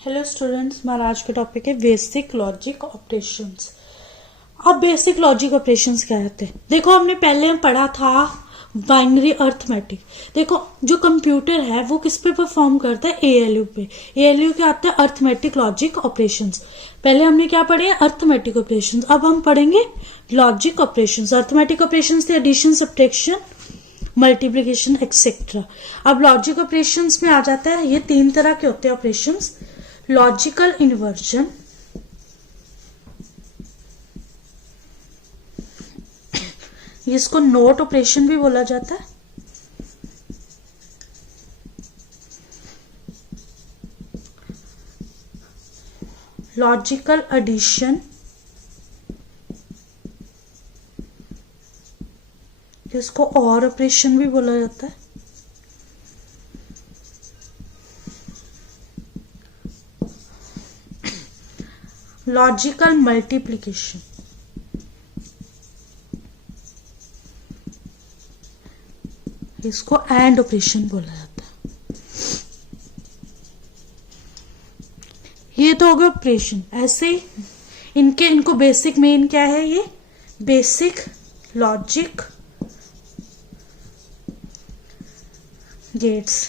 Hello students, हमारा आज का टॉपिक है बेसिक लॉजिक ऑपरेशंस। अब बेसिक लॉजिक ऑपरेशंस क्या होते हैं? देखो, हमने पहले पढ़ा था बाइनरी अर्थमेटिक। देखो, जो कंप्यूटर है वो किस पे परफॉर्म करता है? एएलयू पे। एएलयू क्या आता है? Arithmetic logic operations. पहले हमने क्या पढ़े? Arithmetic operations. अब हम पढ़ेंगे लॉजिक ऑपरेशंस। अर्थमेटिक ऑपरेशंस थे एडिशन, सब्ट्रैक्शन, मल्टीप्लिकेशन एक्सेट्रा। अब लॉजिक ऑपरेशंस में आ जाता है, ये तीन तरह के होते हैं ऑपरेशंस। लॉजिकल इन्वर्जन, इसको नोट ऑपरेशन भी बोला जाता है। लॉजिकल एडिशन, इसको और ऑपरेशन भी बोला जाता है। लॉजिकल मल्टीप्लिकेशन, इसको एंड ऑपरेशन बोला जाता है। ये तो हो गया ऑपरेशन। ऐसे ही इनको बेसिक मेन क्या है? ये basic logic gets.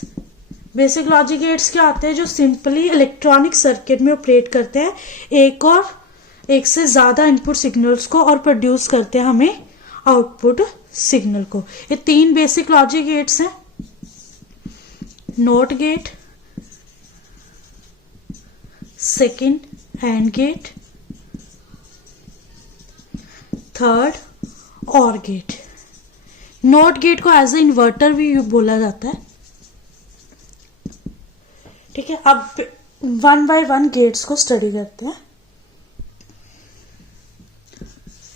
Basic logic gets क्या होते हैं? जो सिंपली इलेक्ट्रॉनिक सर्किट में ऑपरेट करते हैं, एक से ज्यादा इनपुट सिग्नल्स को और प्रोड्यूस करते हैं हमें आउटपुट सिग्नल को। ये तीन बेसिक लॉजिक गेट्स हैं। Not gate, second and gate, third or gate. Not gate को एज ए इन्वर्टर भी बोला जाता है। ठीक है, अब वन बाय वन गेट्स को स्टडी करते हैं।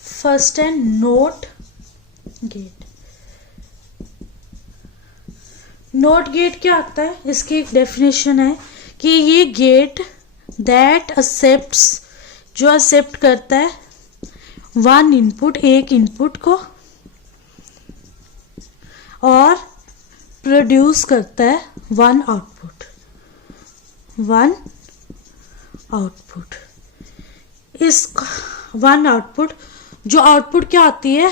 फर्स्ट है नोट गेट। नोट गेट क्या आता है? इसकी एक डेफिनेशन है कि ये गेट दैट एक्सेप्ट्स, जो एक्सेप्ट करता है वन इनपुट, एक इनपुट को, और प्रोड्यूस करता है वन आउटपुट। इस वन आउटपुट, जो आउटपुट क्या आती है?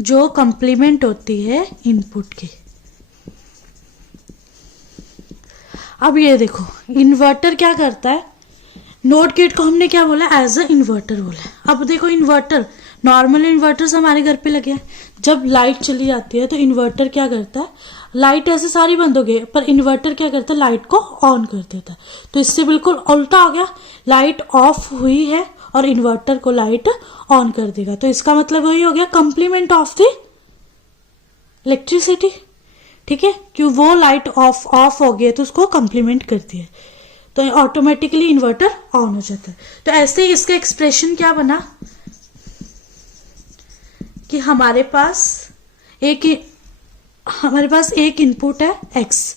जो कंप्लीमेंट होती है इनपुट की। अब ये देखो, इन्वर्टर क्या करता है? नोट गेट को हमने क्या बोला? एज अ इन्वर्टर बोला। अब देखो, इन्वर्टर, नॉर्मल इन्वर्टर्स हमारे घर पे लगे हैं। जब लाइट चली जाती है तो इन्वर्टर क्या करता है? लाइट ऐसे सारी बंद हो गई, पर इन्वर्टर क्या करता है? लाइट को ऑन कर देता है। तो इससे बिल्कुल उल्टा हो गया, लाइट ऑफ हुई है और इन्वर्टर को लाइट ऑन कर देगा। तो इसका मतलब वही हो गया, कंप्लीमेंट ऑफ द इलेक्ट्रिसिटी। ठीक है, क्यों? वो लाइट ऑफ हो गई तो उसको कंप्लीमेंट करती है, तो ऑटोमेटिकली इन्वर्टर ऑन हो जाता है। तो ऐसे ही इसका एक्सप्रेशन क्या बना कि हमारे पास एक इनपुट है x,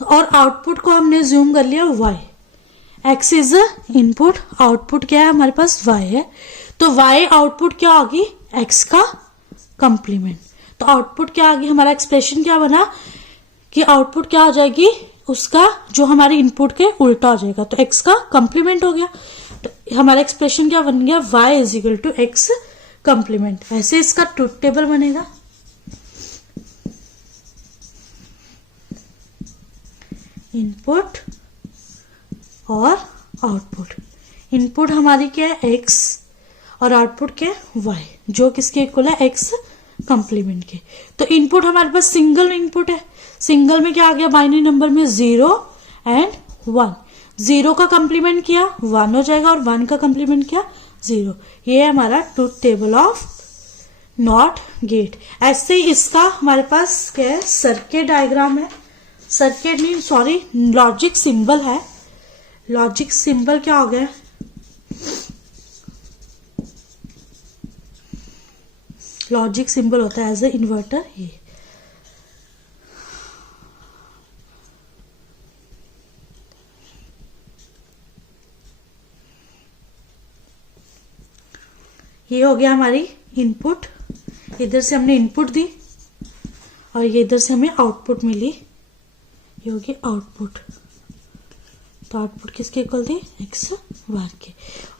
और आउटपुट को हमने ज्यूम कर लिया y। x is input, output क्या है? हमारे पास y है। तो y आउटपुट क्या होगी? x का कंप्लीमेंट। तो आउटपुट क्या आ गई? हमारा एक्सप्रेशन क्या बना कि आउटपुट क्या आ जाएगी? उसका जो हमारे इनपुट के उल्टा हो जाएगा, तो x का कंप्लीमेंट हो गया। तो हमारा एक्सप्रेशन क्या बन गया? y is equal to x complement. ऐसे इसका ट्रुथ टेबल बनेगा। इनपुट और आउटपुट। इनपुट हमारी क्या है? x, और आउटपुट क्या है? y, जो किसके इक्वल है? x कंप्लीमेंट के। तो इनपुट हमारे पास सिंगल इनपुट है। सिंगल में क्या आ गया? बाइनरी नंबर में 0 एंड 1। 0 का कंप्लीमेंट किया 1 हो जाएगा, और 1 का कंप्लीमेंट किया 0। ये है हमारा truth table of not gate. ऐसे ही इसका हमारे पास क्या है? सर्किट डायग्राम है। सर्किट नहीं, सॉरी, लॉजिक सिंबल है। लॉजिक सिंबल क्या हो गया? लॉजिक सिंबल होता है एज ए इन्वर्टर। ये हो गया हमारी इनपुट। इधर से हमने इनपुट दी और ये इधर से हमें आउटपुट मिली। ये होगी आउटपुट। तो आउटपुट किसके इक्वल थी, एक्स बार के।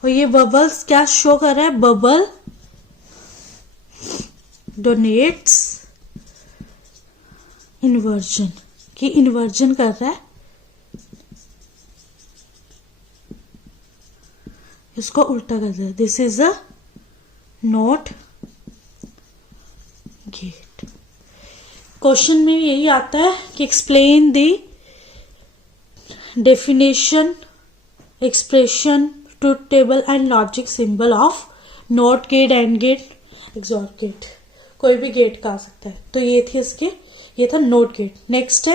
और ये बबल्स क्या शो कर रहा है, बबल डोनेट्स इन्वर्जन, की इन्वर्जन कर रहा है, इसको उल्टा कर रहा है। This is a not gate. Question में यही आता है कि explain the definition, expression, truth table and logic symbol of not gate, and gate, XOR gate. कोई भी गेट का आ सकता है। तो ये थी इसके, ये था नोट गेट। नेक्स्ट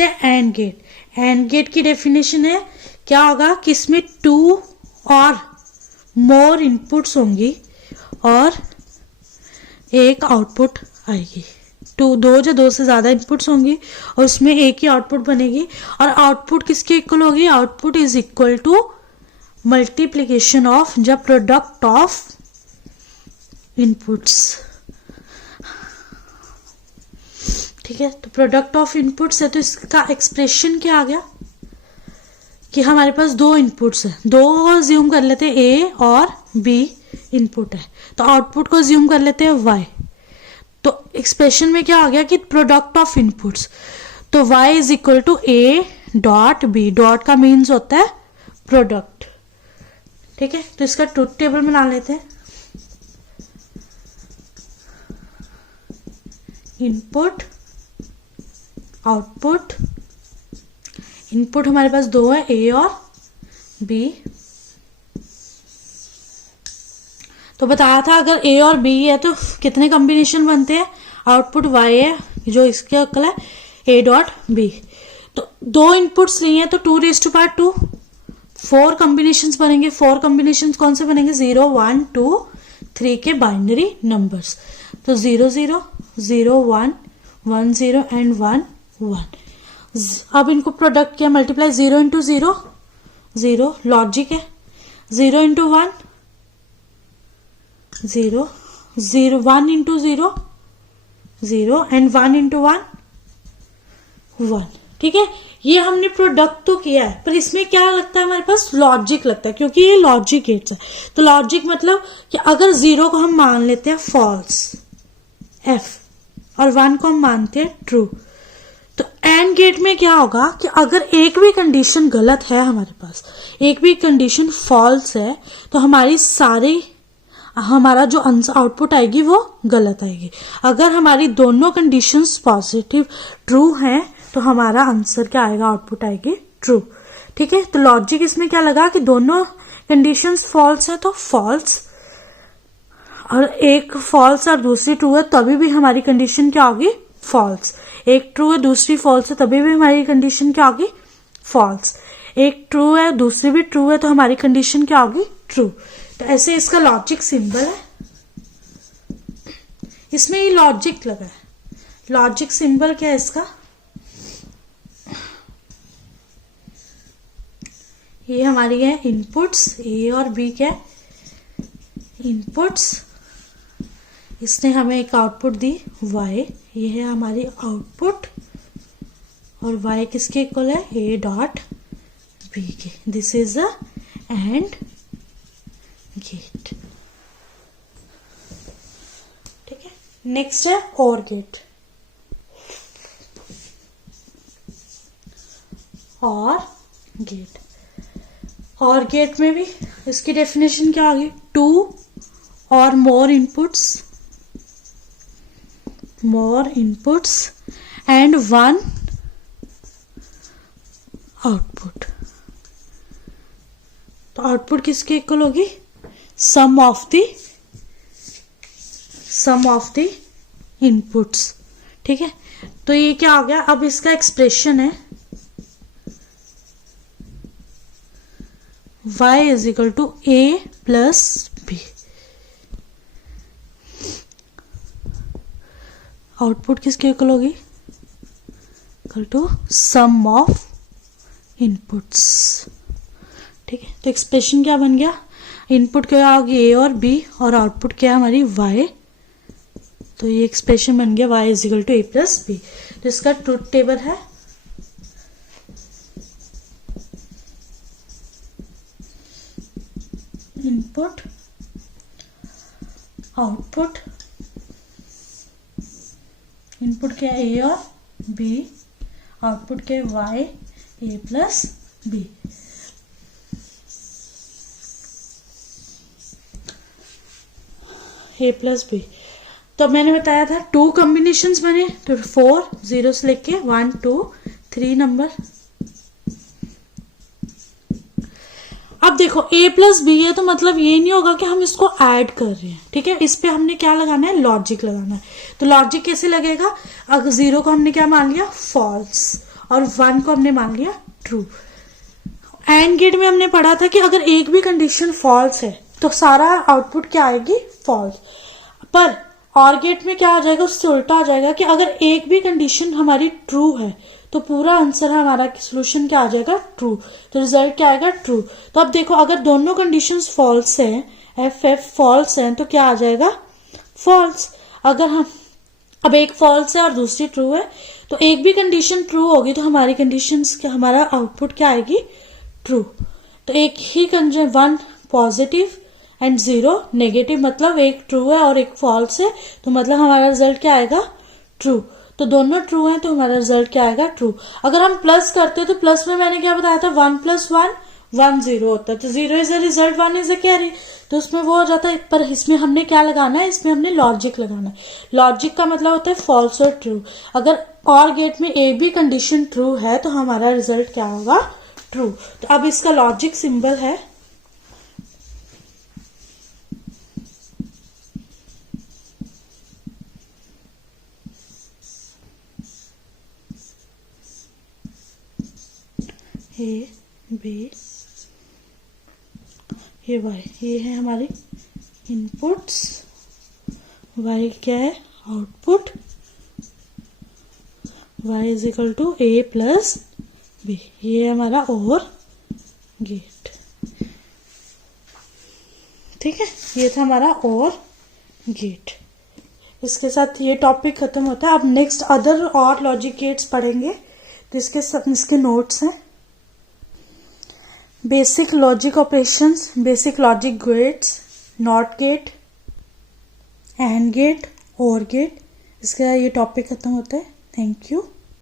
है एंड गेट। एंड गेट की डेफिनेशन है क्या होगा कि इसमें 2 और मोर इनपुट्स होंगी और एक आउटपुट आएगी। 2 या 2 से ज्यादा इनपुट्स होंगी और उसमें एक ही आउटपुट बनेगी। और आउटपुट किसके इक्वल होगी, output is equal to multiplication of the product of inputs. ठीक है, तो प्रोडक्ट ऑफ इनपुट्स है तो इसका एक्सप्रेशन क्या आ गया कि हमारे पास 2 इनपुट्स है, 2 अज्यूम कर लेते हैं ए और बी इनपुट है, तो आउटपुट को अज्यूम कर लेते हैं y। तो एक्सप्रेशन में क्या आ गया कि प्रोडक्ट ऑफ इनपुट्स, तो y is equal to a dot b। Dot का मीन्स होता है प्रोडक्ट। ठीक है, तो इसका ट्रुथ टेबल बना लेते हैं। इनपुट, आउटपुट, इनपुट हमारे पास 2 है, ए और बी। तो बताया था अगर ए और बी है तो कितने कॉम्बिनेशन बनते हैं, आउटपुट वाई है जो इसके अकल है ए डॉट बी। तो 2 इनपुट्स लिए हैं तो 2⁻², 4 कॉम्बिनेशन बनेंगे। 4 कॉम्बिनेशन कौन से बनेंगे, 0 1 2 3 के बाइनरी नंबर्स। तो 0 0 0 1 1 0 एंड 1 1। अब इनको प्रोडक्ट किया, मल्टीप्लाई 0 इंटू 0 0, लॉजिक है 0 इंटू 1 0 0, 1 इंटू 0 0 एंड 1 इंटू 1 1। ठीक है, ये हमने प्रोडक्ट तो किया है पर इसमें क्या लगता है हमारे पास, लॉजिक लगता है क्योंकि ये लॉजिक गेट्स है। तो लॉजिक मतलब कि अगर 0 को हम मान लेते हैं फॉल्स f और 1 को हम मानते हैं ट्रू, तो एंड गेट में क्या होगा कि अगर एक भी कंडीशन गलत है, हमारे पास एक भी कंडीशन फॉल्स है, तो हमारा जो आउटपुट आएगी वो गलत आएगी। अगर हमारी दोनों कंडीशंस पॉजिटिव ट्रू हैं तो हमारा आंसर क्या आएगा, आउटपुट आएगी ट्रू। ठीक है, तो लॉजिक इसमें क्या लगा कि दोनों कंडीशंस फॉल्स है तो फॉल्स, और एक फॉल्स और दूसरी ट्रू है तभी भी हमारी कंडीशन क्या होगी, फॉल्स। एक ट्रू है दूसरी फॉल्स है तभी भी हमारी कंडीशन क्या होगी, फॉल्स। एक ट्रू है दूसरी भी ट्रू है तो हमारी कंडीशन क्या होगी, ट्रू। तो ऐसे इसका लॉजिक सिंबल है, इसमें ये लॉजिक लगा है। लॉजिक सिंबल क्या है इसका, ये हमारी है इनपुट्स, ए और बी क्या है, इनपुट्स। इसने हमें एक आउटपुट दी y, ये है हमारी आउटपुट, और y किसके इक्वल है, a डॉट b के। This is a and gate. ठीक है, नेक्स्ट है और गेट। और गेट में भी इसकी डेफिनेशन क्या होगी, 2 और more inputs and 1 आउटपुट। तो आउटपुट किसके इक्वल होगी, सम ऑफ द इनपुट्स। ठीक है, तो ये क्या आ गया, अब इसका एक्सप्रेशन है y is equal to a plus b। Output किसके इक्वल होगी, equal to sum of inputs. ठीक है, तो एक्सप्रेशन क्या बन गया, इनपुट क्या होगी a और b और आउटपुट क्या है हमारी y। तो ये एक्सप्रेशन बन गया y is equal to a plus b। तो इसका ट्रुथ टेबल है इनपुट आउटपुट, इनपुट क्या है ए और बी, आउटपुट क्या है y a plus b. A plus b, तो मैंने बताया था 2 कॉम्बिनेशंस बने, तो 4 0 से लेके 1 2 3 नंबर। अब देखो a प्लस बी है, तो मतलब ये नहीं होगा कि हम इसको ऐड कर रहे हैं, ठीक है। इस पे हमने क्या लगाना है, लॉजिक लगाना है। तो लॉजिक कैसे लगेगा, अगर 0 को हमने क्या मान लिया, फॉल्स, और 1 को हमने मान लिया ट्रू। एंड गेट में हमने पढ़ा था कि अगर एक भी कंडीशन फॉल्स है तो सारा आउटपुट क्या आएगी, फॉल्स। पर और गेट में क्या आ जाएगा, उससे उल्टा आ जाएगा कि अगर एक भी कंडीशन हमारी ट्रू है तो पूरा आंसर हमारा सोल्यूशन क्या आ जाएगा, ट्रू। तो रिजल्ट क्या आएगा, ट्रू। तो अब देखो अगर दोनों कंडीशंस फॉल्स हैं, एफ एफ फॉल्स हैं, तो क्या आ जाएगा, फॉल्स। अगर हम अब एक फॉल्स है और दूसरी ट्रू है, तो एक भी कंडीशन ट्रू होगी तो हमारी कंडीशन हमारा आउटपुट क्या आएगी, ट्रू। तो एक ही कंडीशन 1 पॉजिटिव एंड 0 नेगेटिव, मतलब एक ट्रू है और एक फॉल्स है, तो मतलब हमारा रिजल्ट क्या आएगा, ट्रू। तो दोनों ट्रू हैं तो हमारा रिजल्ट क्या आएगा, ट्रू। अगर हम प्लस करते तो प्लस में मैंने क्या बताया था, 1 + 1 1 0 होता है, तो 0 is a result, 1 is a carry, तो उसमें वो हो जाता है। पर इसमें हमने क्या लगाना है, इसमें हमने लॉजिक लगाना है। लॉजिक का मतलब होता है फॉल्स और ट्रू। अगर और गेट में ए बी कंडीशन ट्रू है तो हमारा रिजल्ट क्या होगा, ट्रू। तो अब इसका लॉजिक सिंबल है ए बी, ये वाई, ये है हमारी इनपुट्स, वाई क्या है, output, y is equal to a plus b, ये है हमारा और गेट, ठीक है। ये था हमारा और गेट। इसके साथ ये टॉपिक खत्म होता है। अब नेक्स्ट अदर और लॉजिक गेट्स पढ़ेंगे, तो इसके नोट्स हैं। Basic logic operations, basic logic gates, not gate, and gate, or gate. इसके ये टॉपिक खत्म होता है। Thank you.